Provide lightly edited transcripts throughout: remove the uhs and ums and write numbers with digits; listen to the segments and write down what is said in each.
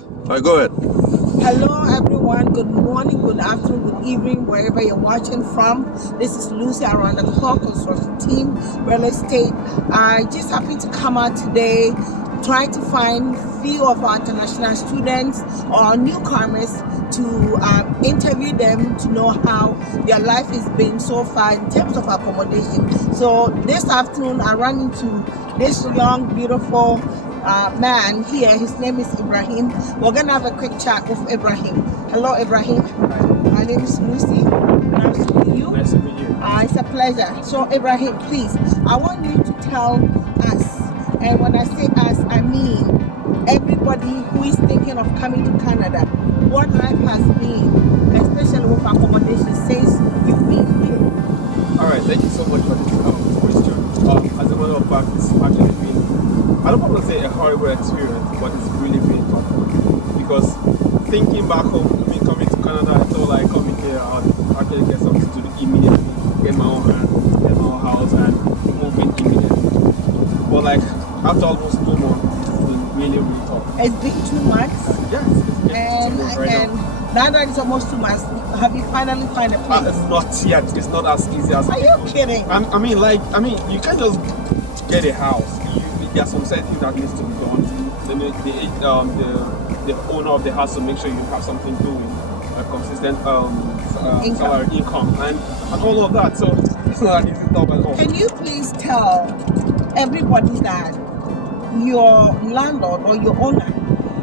All right, go ahead. Hello everyone, good morning, good afternoon, good evening, wherever you're watching from. This is Lucy around the clock construction team, real estate. I just happened to come out today trying to find few of our international students or newcomers to interview them to know how their life has been so far in terms of accommodation. So this afternoon I ran into this young, beautiful man here. His name is Ibrahim. We're gonna have a quick chat with Ibrahim. Hello, Ibrahim. Hi. My name is Lucy. Nice to meet you. Nice to meet you. It's a pleasure. So, Ibrahim, please, I want you to tell us, and when I say us, I mean everybody who is thinking of coming to Canada, what life has been, especially with accommodation since you've been here. All right, thank you so much for this question. As a matter of fact, it's actually been, I don't want to say a horrible experience, but it's really been tough. Because thinking back home, coming to Canada, I thought like coming here, I'll actually get something to do immediately, get my own hand, get my own house, and move in immediately. But like, after almost 2 months, it's been really, really tough. It's been 2 months. Yes, it's And now that it's almost 2 months, have you finally found a place? Not yet. It's not as easy as Are you kidding? You can't just get a house. There are some certain things that needs to be done. The owner of the house to make sure you have something doing, a consistent income, and all of that. So it's not an easy job at all. Can you please tell everybody that your landlord or your owner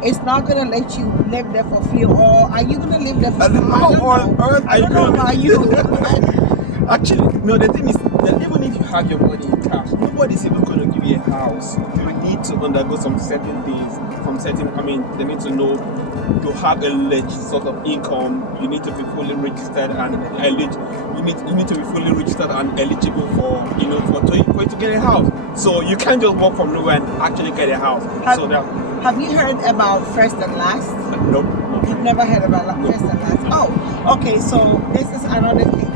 is not going to let you live there for free, or are you going to live there for free? I don't know about you. Actually, no, the thing is that even if you have your money in cash, nobody's even going to give you a house. You need to undergo some certain things, they need to know to have a legit sort of income. You need to be fully registered and you need to be fully registered and eligible for you to get a house. So you can't just walk from nowhere and actually get a house. Have you heard about first and last? No. You've never heard about first and last? Oh, okay. So this is another thing.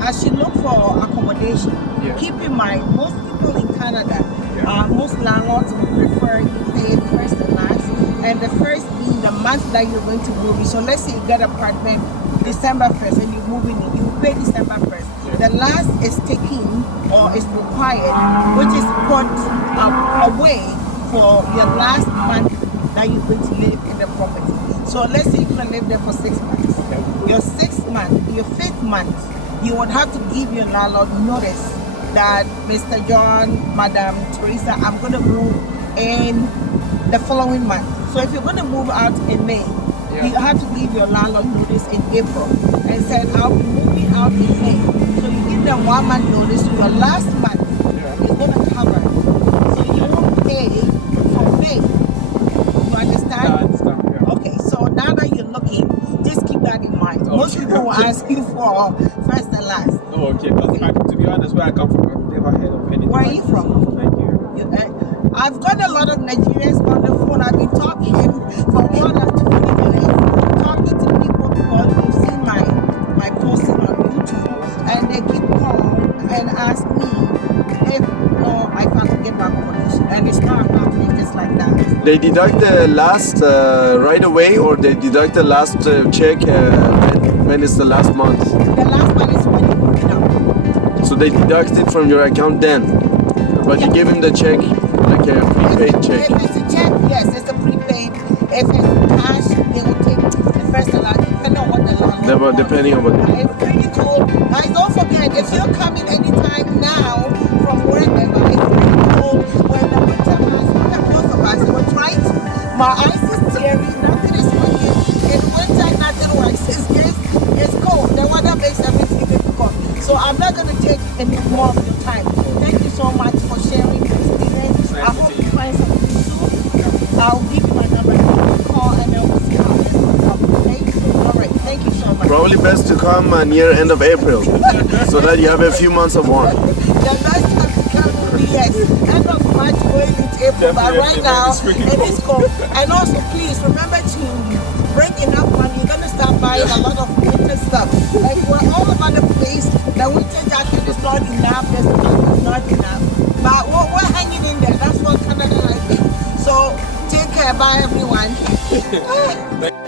As you look for accommodation, keep in mind most people in Canada, most landlords will prefer you pay first and last, and the first being the month that you're going to move in. So let's say you get an apartment December 1st and you move in, you pay December 1st. The last is taken or is required, which is put away for your last month that you're going to live in the property. So let's say you're going to live there for 6 months. Your 6th month, your 5th month, you would have to give your landlord notice that Mr. John, Madam Teresa, I'm going to move in the following month. So if you're going to move out in May, you have to give your landlord notice in April and said, I'll be moving out in May. So you give them 1 month notice, so your last month is going to cover. So you won't pay for May. You understand? I understand. Yeah. Okay, so now that you're looking, just keep that in mind. Most people will ask you for first and last. Oh, okay. To be honest, where I come from, I've never heard of anything. Where are you from? Nigeria. I've got a lot of Nigerians on the phone. I've been talking for more than 20 minutes, talking to people because they've seen my posting on YouTube, and they keep calling and ask me if I can't get my accommodation, and it's not happening just like that. They deduct the last right away, or they deduct the last check when is the last month? The last one is when you move it out. So they deduct it from your account then, but you give him the check, like a prepaid check. If it's a check, yes, it's a prepaid. If it's cash, they will take the first and last, depending on what the landlord wants. Depending on what. It's pretty cool. Guys, don't forget, if you're coming anytime now from wherever, it's pretty cool. When the winter has, look at both of us, we're trying to, my eyes is teary, nothing is working. In winter, nothing works. It's cold. The weather makes everything difficult. So I'm not going to take any more of your time. Thank you so much for sharing your experience. I hope you find something soon. I'll give you my number. Call and then we'll see how this goes up. Okay? All right. Thank you so much. Probably best to come near end of April, so that you have a few months of warmth. The last time to come will be end of March going into April, but right now it is cold. And also, please remember to bring enough money. You're gonna start buying a lot of winter stuff. Like we're all over the place. The winter jacket is not enough. The stuff is not enough. But we're hanging in there. That's what Canada like. So take care. Bye, everyone.